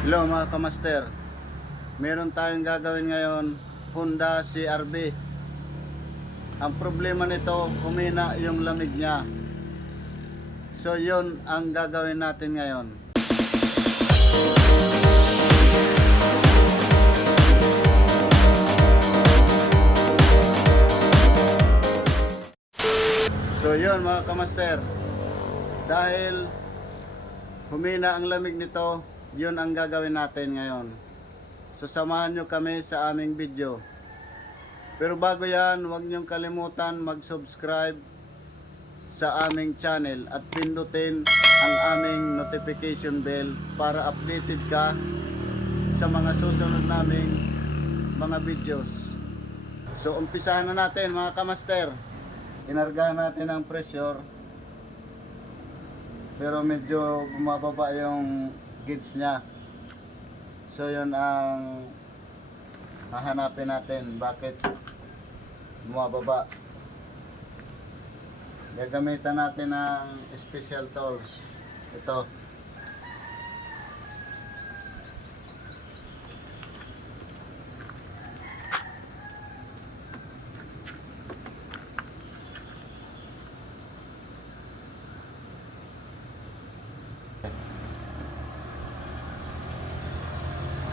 Hello mga kamaster, meron tayong gagawin ngayon, Honda CR-V. Ang problema nito, humina yung lamig niya. So yun ang gagawin natin ngayon. So yun mga kamaster, dahil humina ang lamig nito, yun ang gagawin natin ngayon. So samahan nyo kami sa aming video. Pero bago yan, huwag nyong kalimutan mag-subscribe sa aming channel at pindutin ang aming notification bell para updated ka sa mga susunod naming mga videos. So umpisahan na natin mga kamaster. Inargahan natin ang pressure, pero medyo bumababa yung gauge niya. So yun ang hahanapin natin, bakit bumababa. Gagamitan natin ng special tools. Ito.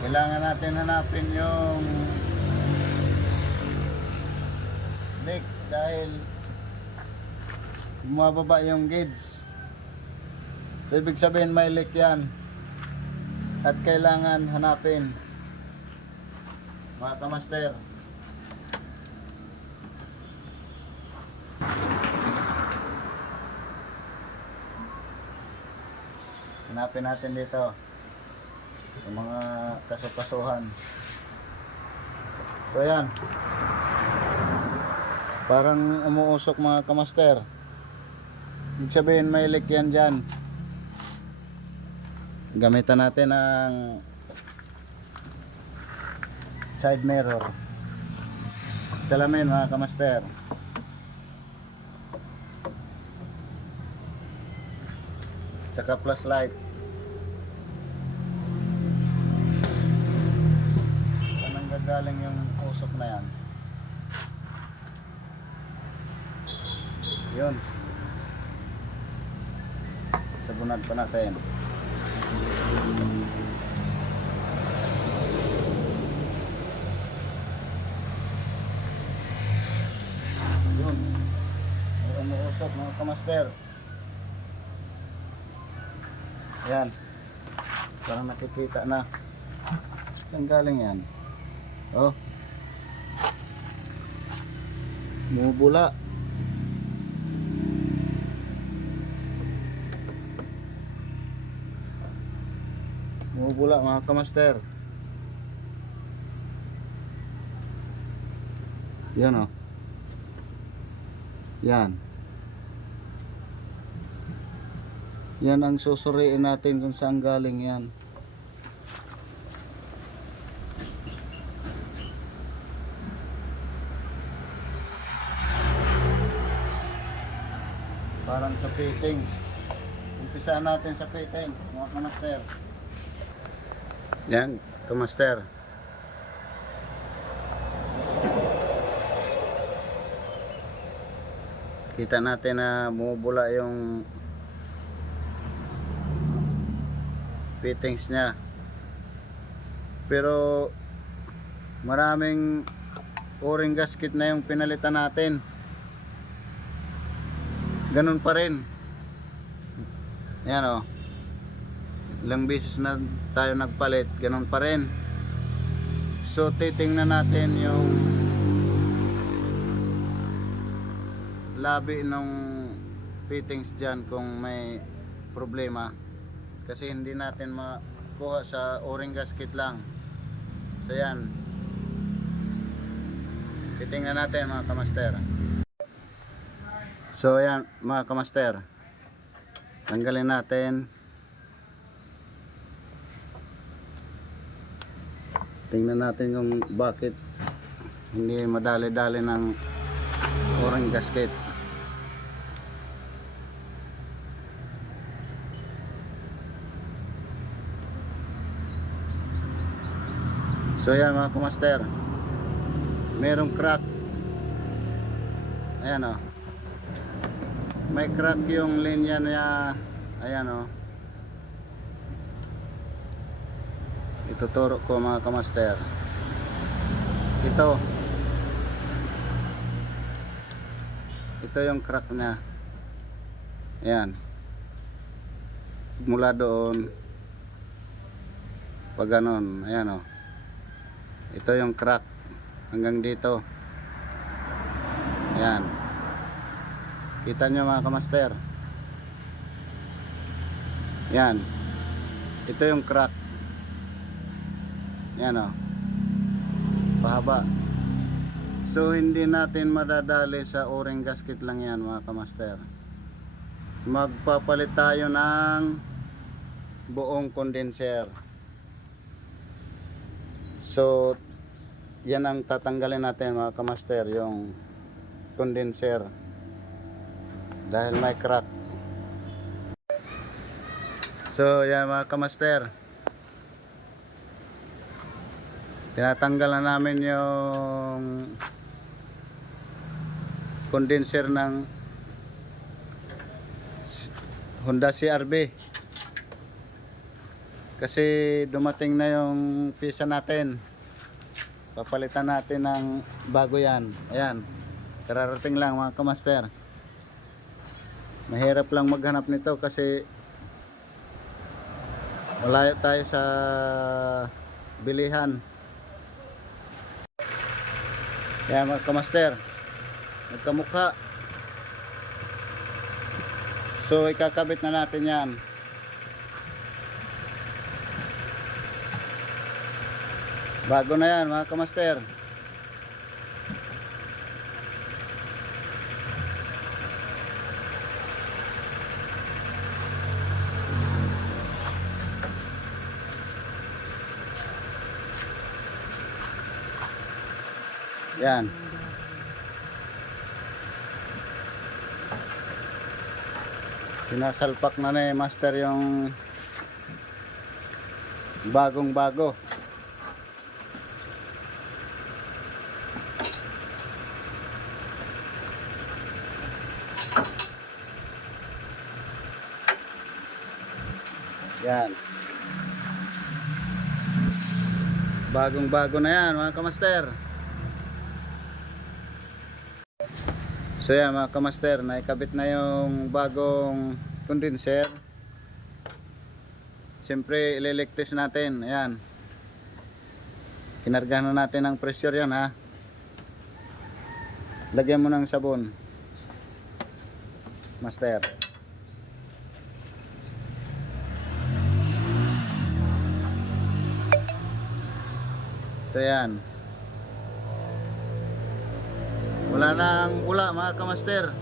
Kailangan natin hanapin yung leak dahil bumababa yung gauge. Ibig sabihin may leak yan at kailangan hanapin mga kamaster. Hanapin natin dito sa mga kasukasuhan. So yan, parang umuusok mga kamaster. Ibig sabihin may leak yan dyan. Gamitan natin ang side mirror, salamin mga kamaster. Saka flashlight. Galing yung usok na yan. Yun. Sabunad pa natin. Yun. May umuusok mga kamaster. Yan. Parang nakikita na. Saan galing yan? Oh, bumubula. Bumubula mga kamaster. Yan oh. Yan. Yan ang susuriin natin kung saan galing yan. Parang sa fittings. Umpisahan natin sa fittings mga kamaster. Yan, kamaster. Kita natin na bumubula yung fittings nya. Pero maraming o-ring gasket na yung pinalitan natin. Ganun pa rin. Yan o. Ilang beses na tayo nagpalit, ganun pa rin. So titingnan natin yung labi ng fittings dyan kung may problema. Kasi hindi natin makuha sa o-ring gasket lang. So yan. Titingnan natin mga kamaster. So ayan mga kamaster, tanggalin natin. Tingnan natin kung bakit hindi madali-dali ng o-ring gasket. So yan mga kamaster, merong crack. Ayan o, may crack yung linya niya. Ayan o, ituturo ko mga kamaster. Ito yung crack niya. Ayan, mula doon pag ganon, ayan o, ito yung crack hanggang dito. Ayan, kita nyo mga kamaster. Ayan, ito yung crack. Ayan o, pahaba. So hindi natin madadali sa o-ring gasket lang yan mga kamaster. Magpapalit tayo ng buong condenser. So yan ang tatanggalin natin mga kamaster, yung condenser, dahil may crack. So yan mga kamaster, tinatanggal na namin yung condenser ng Honda CR-V kasi dumating na yung pisa natin. Papalitan natin ng bago yan. Ayan, kararating lang mga kamaster. Mahirap lang maghanap nito kasi malayo tayo sa bilihan. Ayan mga kamaster, nagkamukha. So ikakabit na natin yan. Bago na yan mga kamaster. Yan. Sinasalpak na ni master yung bagong bago. Yan, bagong bago na yan mga kamaster. So yan mga kamaster, naikabit na yung bagong condenser. Siyempre ililigtis natin. Ayan, kinargahan na natin ng pressure yan ha. Lagyan mo ng sabon master. So yan, wala nang bula mga kamaster.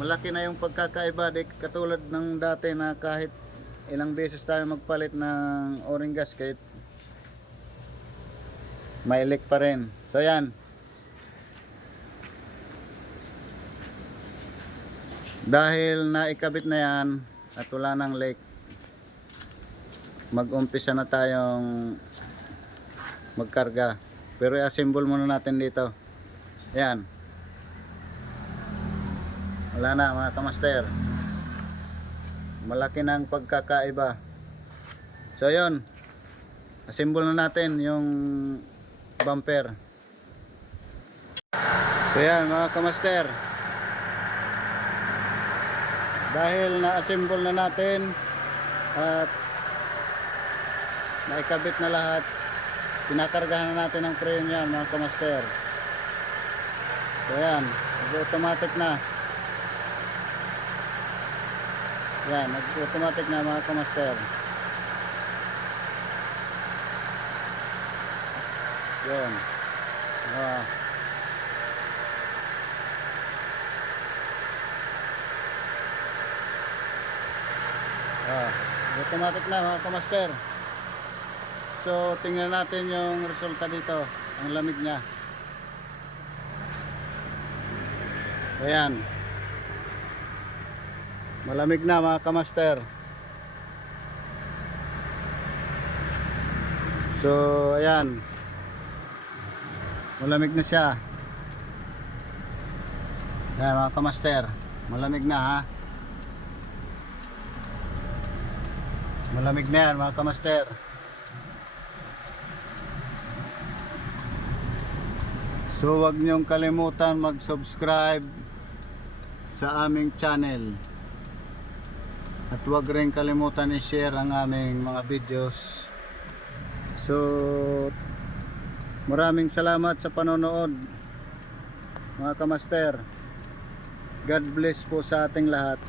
Malaki na yung pagkakaiba, di katulad ng dati na kahit ilang beses tayo magpalit ng o-ring gasket, may leak pa rin. So yan, dahil naikabit na yan at wala nang leak, mag-umpisa na tayong magkarga. Pero i-assemble muna natin dito. Ayan, wala na mga kamaster, malaki na ang pagkakaiba. So yun, assemble na natin yung bumper. So yan mga kamaster, dahil na-assemble na natin at naikabit na lahat, pinakargahan na natin ang frame yan mga kamaster. So yan, automatic na. Yan, nag-automatic na mga kamaster. Yan. Automatic na mga kamaster. So tingnan natin yung resulta dito, ang lamig niya. Ayan, malamig na mga kamaster. So ayan, malamig na siya. Ayan mga kamaster, malamig na ha. Malamig na yan mga kamaster. So wag niyong kalimutan mag-subscribe sa aming channel. At wag rin kalimutan i-share ang aming mga videos. So maraming salamat sa panonood mga kamaster. God bless po sa ating lahat.